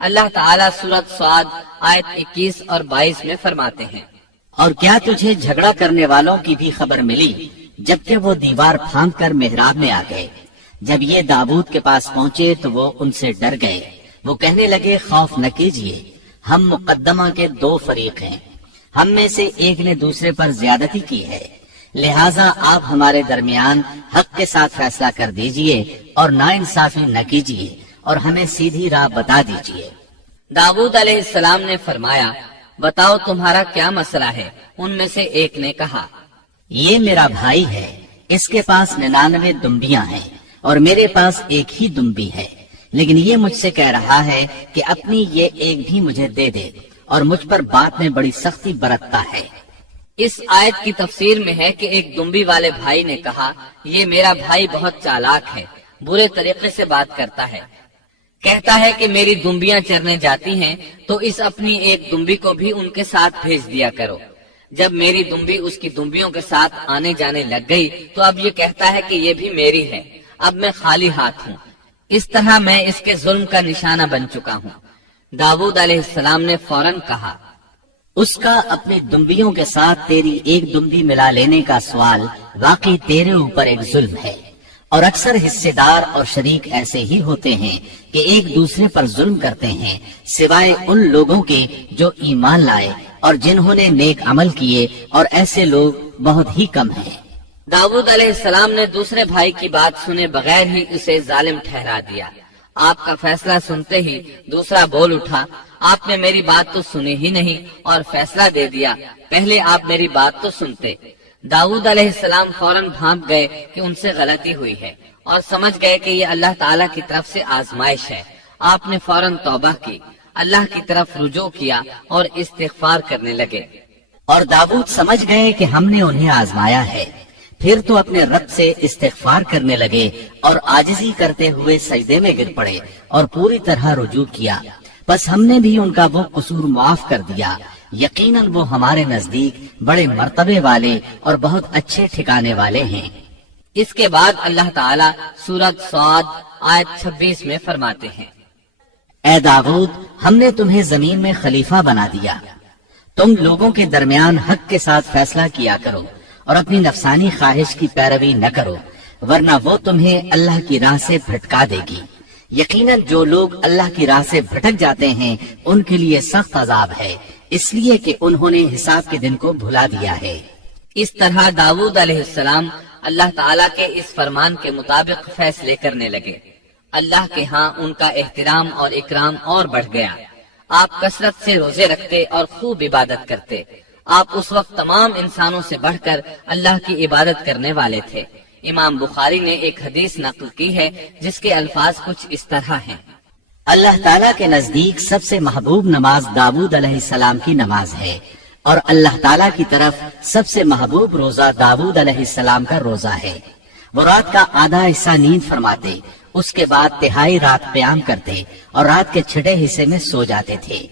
اللہ تعالیٰ سورۃ صاد آیت 21 اور 22 میں فرماتے ہیں، اور کیا تجھے جھگڑا کرنے والوں کی بھی خبر ملی جبکہ وہ دیوار پھاند کر محراب میں آ گئے؟ جب یہ داؤد کے پاس پہنچے تو وہ ان سے ڈر گئے۔ وہ کہنے لگے، خوف نہ کیجیے، ہم مقدمہ کے دو فریق ہیں، ہم میں سے ایک نے دوسرے پر زیادتی کی ہے، لہٰذا آپ ہمارے درمیان حق کے ساتھ فیصلہ کر دیجئے اور ناانصافی نہ کیجیے اور ہمیں سیدھی راہ بتا دیجیے۔ داؤد علیہ السلام نے فرمایا، بتاؤ تمہارا کیا مسئلہ ہے؟ ان میں سے ایک نے کہا، یہ میرا بھائی ہے، اس کے پاس 99 دمبیاں ہیں اور میرے پاس ایک ہی دمبی ہے، لیکن یہ مجھ سے کہہ رہا ہے کہ اپنی یہ ایک بھی مجھے دے دے اور مجھ پر بات میں بڑی سختی برتتا ہے۔ اس آیت کی تفسیر میں ہے کہ ایک دمبی والے بھائی نے کہا، یہ میرا بھائی بہت چالاک ہے، برے طریقے سے بات کرتا ہے، کہتا ہے کہ میری دمبیاں چرنے جاتی ہیں تو اس اپنی ایک دمبی کو بھی ان کے ساتھ بھیج دیا کرو۔ جب میری دمبی اس کی دمبیوں کے ساتھ آنے جانے لگ گئی تو اب یہ کہتا ہے کہ یہ بھی میری ہے، اب میں خالی ہاتھ ہوں، اس طرح میں اس کے ظلم کا نشانہ بن چکا ہوں۔ داؤد علیہ السلام نے فوراً کہا، اس کا اپنی دمبیوں کے ساتھ تیری ایک دمبی ملا لینے کا سوال واقعی تیرے اوپر ایک ظلم ہے، اور اکثر حصے دار اور شریک ایسے ہی ہوتے ہیں کہ ایک دوسرے پر ظلم کرتے ہیں، سوائے ان لوگوں کے جو ایمان لائے اور جنہوں نے نیک عمل کیے، اور ایسے لوگ بہت ہی کم ہیں۔ داؤد علیہ السلام نے دوسرے بھائی کی بات سنے بغیر ہی اسے ظالم ٹھہرا دیا۔ آپ کا فیصلہ سنتے ہی دوسرا بول اٹھا، آپ نے میری بات تو سنی ہی نہیں اور فیصلہ دے دیا، پہلے آپ میری بات تو سنتے۔ داؤد علیہ السلام فوراً بھانپ گئے کہ ان سے غلطی ہوئی ہے اور سمجھ گئے کہ یہ اللہ تعالیٰ کی طرف سے آزمائش ہے۔ آپ نے فوراً توبہ کی، اللہ کی طرف رجوع کیا اور استغفار کرنے لگے۔ اور داؤد سمجھ گئے کہ ہم نے انہیں آزمایا ہے، پھر تو اپنے رب سے استغفار کرنے لگے اور عاجزی کرتے ہوئے سجدے میں گر پڑے اور پوری طرح رجوع کیا۔ بس ہم نے بھی ان کا وہ قصور معاف کر دیا، یقیناً وہ ہمارے نزدیک بڑے مرتبے والے اور بہت اچھے ٹھکانے والے ہیں۔ اس کے بعد اللہ تعالیٰ سورۃ صاد آیت 26 میں فرماتے ہیں، اے داؤد، ہم نے تمہیں زمین میں خلیفہ بنا دیا، تم لوگوں کے درمیان حق کے ساتھ فیصلہ کیا کرو اور اپنی نفسانی خواہش کی پیروی نہ کرو، ورنہ وہ تمہیں اللہ کی راہ سے بھٹکا دے گی۔ یقیناً جو لوگ اللہ کی راہ سے بھٹک جاتے ہیں ان کے لیے سخت عذاب ہے، اس لیے کہ انہوں نے حساب کے دن کو بھلا دیا ہے۔ اس طرح داؤد علیہ السلام اللہ تعالیٰ کے اس فرمان کے مطابق فیصلے کرنے لگے۔ اللہ کے ہاں ان کا احترام اور اکرام اور بڑھ گیا۔ آپ کثرت سے روزے رکھتے اور خوب عبادت کرتے۔ آپ اس وقت تمام انسانوں سے بڑھ کر اللہ کی عبادت کرنے والے تھے۔ امام بخاری نے ایک حدیث نقل کی ہے جس کے الفاظ کچھ اس طرح ہیں، اللہ تعالیٰ کے نزدیک سب سے محبوب نماز داؤد علیہ السلام کی نماز ہے، اور اللہ تعالیٰ کی طرف سب سے محبوب روزہ داؤد علیہ السلام کا روزہ ہے۔ وہ رات کا آدھا حصہ نیند فرماتے، اس کے بعد تہائی رات قیام کرتے اور رات کے چھٹے حصے میں سو جاتے تھے۔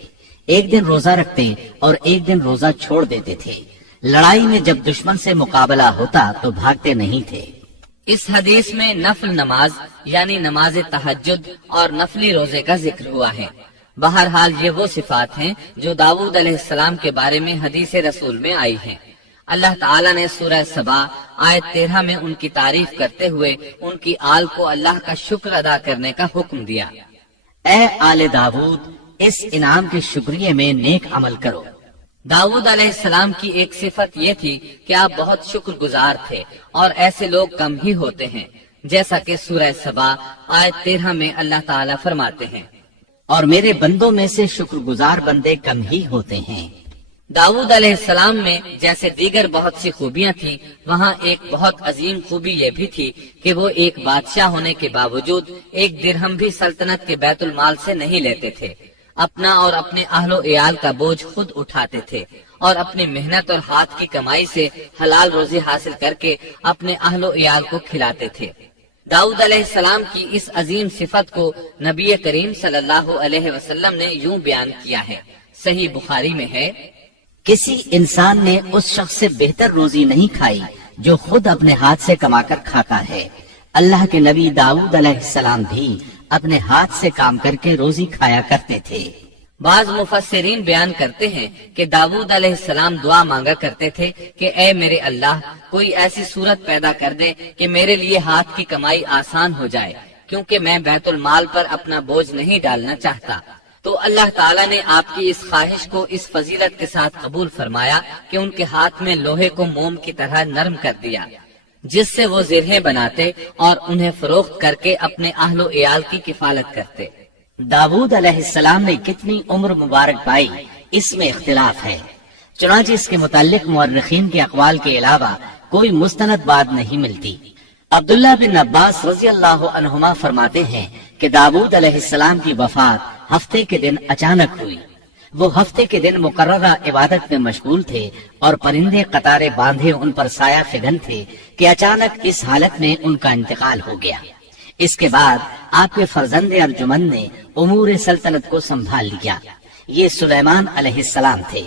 ایک دن روزہ رکھتے اور ایک دن روزہ چھوڑ دیتے تھے۔ لڑائی میں جب دشمن سے مقابلہ ہوتا تو بھاگتے نہیں تھے۔ اس حدیث میں نفل نماز یعنی نماز تہجد اور نفلی روزے کا ذکر ہوا ہے۔ بہرحال یہ وہ صفات ہیں جو داؤد علیہ السلام کے بارے میں حدیث رسول میں آئی ہیں۔ اللہ تعالیٰ نے سورہ سبا آیت 13 میں ان کی تعریف کرتے ہوئے ان کی آل کو اللہ کا شکر ادا کرنے کا حکم دیا۔ اے آل داؤد، اس انعام کے شکریہ میں نیک عمل کرو۔ داؤد علیہ السلام کی ایک صفت یہ تھی کہ آپ بہت شکر گزار تھے، اور ایسے لوگ کم ہی ہوتے ہیں، جیسا کہ سورہ سبا آیت 13 میں اللہ تعالیٰ فرماتے ہیں، اور میرے بندوں میں سے شکر گزار بندے کم ہی ہوتے ہیں۔ داؤد علیہ السلام میں جیسے دیگر بہت سی خوبیاں تھیں، وہاں ایک بہت عظیم خوبی یہ بھی تھی کہ وہ ایک بادشاہ ہونے کے باوجود ایک درہم بھی سلطنت کے بیت المال سے نہیں لیتے تھے۔ اپنا اور اپنے اہل و عیال کا بوجھ خود اٹھاتے تھے اور اپنی محنت اور ہاتھ کی کمائی سے حلال روزی حاصل کر کے اپنے اہل و عیال کو کھلاتے تھے۔ داؤد علیہ السلام کی اس عظیم صفت کو نبی کریم صلی اللہ علیہ وسلم نے یوں بیان کیا ہے، صحیح بخاری میں ہے، کسی انسان نے اس شخص سے بہتر روزی نہیں کھائی جو خود اپنے ہاتھ سے کما کر کھاتا ہے۔ اللہ کے نبی داؤد علیہ السلام بھی اپنے ہاتھ سے کام کر کے روزی کھایا کرتے تھے۔ بعض مفسرین بیان کرتے ہیں کہ داؤد علیہ السلام دعا مانگا کرتے تھے کہ اے میرے اللہ، کوئی ایسی صورت پیدا کر دے کہ میرے لیے ہاتھ کی کمائی آسان ہو جائے، کیونکہ میں بیت المال پر اپنا بوجھ نہیں ڈالنا چاہتا۔ تو اللہ تعالیٰ نے آپ کی اس خواہش کو اس فضیلت کے ساتھ قبول فرمایا کہ ان کے ہاتھ میں لوہے کو موم کی طرح نرم کر دیا، جس سے وہ زرہیں بناتے اور انہیں فروخت کر کے اپنے اہل و عیال کی کفالت کرتے۔ داود علیہ السلام نے کتنی عمر مبارک پائی، اس میں اختلاف ہے۔ چنانچہ اس کے متعلق مورخین کے اقوال کے علاوہ کوئی مستند بات نہیں ملتی۔ عبداللہ بن عباس رضی اللہ عنہما فرماتے ہیں کہ داود علیہ السلام کی وفات ہفتے کے دن اچانک ہوئی۔ وہ ہفتے کے دن مقررہ عبادت میں مشغول تھے اور پرندے قطارے باندھے ان پر سایہ فگن تھے کہ اچانک اس حالت میں ان کا انتقال ہو گیا۔ اس کے بعد آپ کے فرزند ارجمند نے امور سلطنت کو سنبھال لیا۔ یہ سلیمان علیہ السلام تھے۔